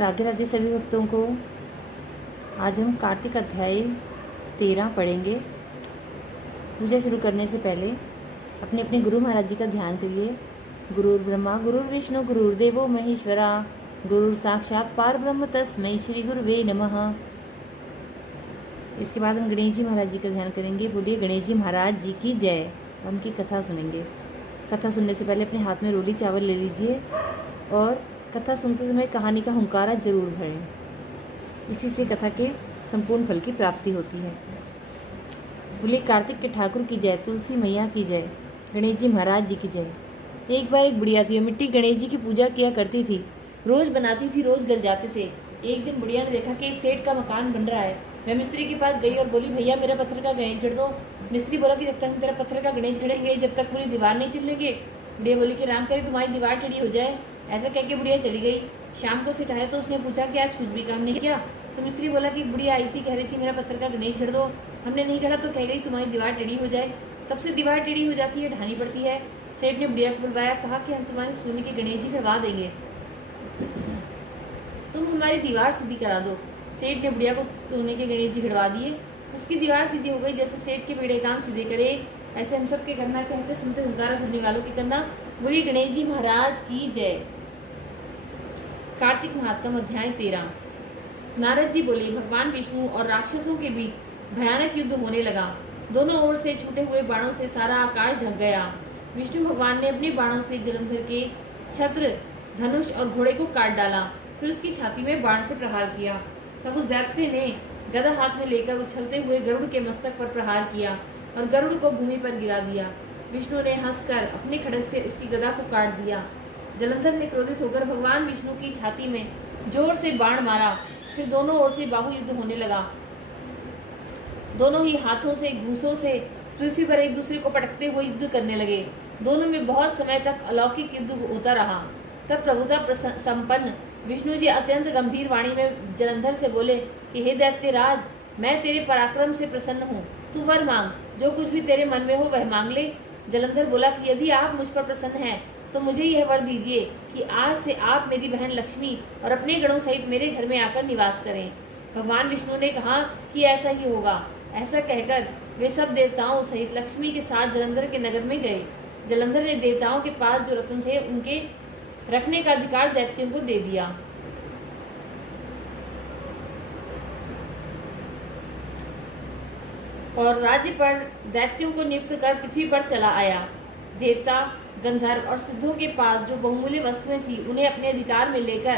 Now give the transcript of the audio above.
राधे राधे सभी भक्तों को। आज हम कार्तिक अध्याय 13 पढ़ेंगे। पूजा शुरू करने से पहले अपने अपने गुरु महाराज जी का ध्यान करिए। गुरुर् ब्रह्मा गुरुर्विष्णु गुरुर्देवो महेश्वरा गुरुर साक्षात पार ब्रह्म तस्मै श्री गुरुवे नमः। इसके बाद हम गणेश जी महाराज जी का ध्यान करेंगे। बोलिए गणेश जी महाराज जी की जय। उनकी कथा सुनेंगे। कथा सुनने से पहले अपने हाथ में रोली चावल ले लीजिए और कथा सुनते समय कहानी का हुंकारा जरूर भरें। इसी से कथा के संपूर्ण फल की प्राप्ति होती है। बोलिए कार्तिक के ठाकुर की जय, तुलसी मैया की जय, गणेश जी महाराज जी की जय। एक बार एक बुढ़िया थी, वो मिट्टी गणेश जी की पूजा किया करती थी। रोज बनाती थी, रोज गल जाते थे। एक दिन बुढ़िया ने देखा कि एक सेठ का मकान बन रहा है। वह मिस्त्री के पास गई और बोली, भैया मेरा पत्थर का गणेश गढ़ दो। मिस्त्री बोला कि जब तक हम तेरा पत्थर का गणेश गढ़ेंगे जब तक पूरी दीवार नहीं चिपलेंगे। बुढ़िया बोली कि राम करे तुम्हारी दीवार टेढ़ी हो जाए। ऐसा कह के बुढ़िया चली गई। शाम को सेठ आया तो उसने पूछा कि आज कुछ भी काम नहीं किया। तो मिस्त्री बोला कि बुढ़िया आई थी, कह रही थी मेरा पत्थर का गणेश गढ़ दो। हमने नहीं गढ़ा तो कह गई तुम्हारी दीवार टेढ़ी हो जाए। तब से दीवार टेढ़ी हो जाती है, ढानी पड़ती है। सेठ ने बुढ़िया को बुलवाया, कहा कि हम तुम्हारे सोने के गणेश जी गढ़वा देंगे, तुम हमारी दीवार सीधी करा दो। सेठ ने बुढ़िया को सोने के गणेश जी गढ़वा दिए। उसकी दीवार सीधी हो गई। जैसे सेठ के बेड़े काम सीधे करे ऐसे हम सब के करना। कहते सुनते हुंकारा भरने वालों की करना। बोलिए गणेश जी महाराज की जय। कार्तिक महात्म अध्याय 13। नारद जी बोले, भगवान विष्णु और राक्षसों के बीच भयानक युद्ध होने लगा। दोनों ओर से छूटे हुए बाणों से सारा आकाश ढक गया। विष्णु भगवान ने अपने बाणों से जलंधर के छत्र, धनुष और घोड़े को काट डाला। फिर उसकी छाती में बाण से प्रहार किया। तब उस दैत्य ने गदा हाथ में लेकर उछलते हुए गरुड़ के मस्तक पर प्रहार किया और गरुड़ को भूमि पर गिरा दिया। विष्णु ने हंसकर अपने खड्ग से उसकी गदा को काट दिया। जलंधर ने क्रोधित होकर भगवान विष्णु की छाती में जोर से बाण मारा। फिर दोनों ओर से बाहु युद्ध होने लगा। दोनों ही हाथों से, घूंसों से पृथ्वी पर एक दूसरे को पटकते हुए युद्ध करने लगे। दोनों में बहुत समय तक अलौकिक युद्ध होता रहा। तब प्रभुता संपन्न विष्णु जी अत्यंत गंभीर वाणी में जलंधर से बोले कि हे दैत्य राज, मैं तेरे पराक्रम से प्रसन्न हूँ। तू वर मांग, जो कुछ भी तेरे मन में हो वह मांग ले। जलंधर बोला कि यदि आप मुझ पर प्रसन्न हैं तो मुझे यह वर दीजिए कि आज से आप मेरी बहन लक्ष्मी और अपने गणों सहित मेरे घर में आकर निवास करें। भगवान विष्णु ने कहा कि ऐसा ही होगा। ऐसा कहकर वे सब देवताओं सहित लक्ष्मी के साथ जलंधर के नगर में गए। जलंधर ने देवताओं के पास जो रत्न थे उनके रखने का अधिकार दैत्यों को दे दिया। और राज्य पर दैत्यों को नियुक्त कर पृथ्वी पर चला आया। देवता, गंधर्व और सिद्धों के पास जो बहुमूल्य वस्तुएं थी उन्हें अपने अधिकार में लेकर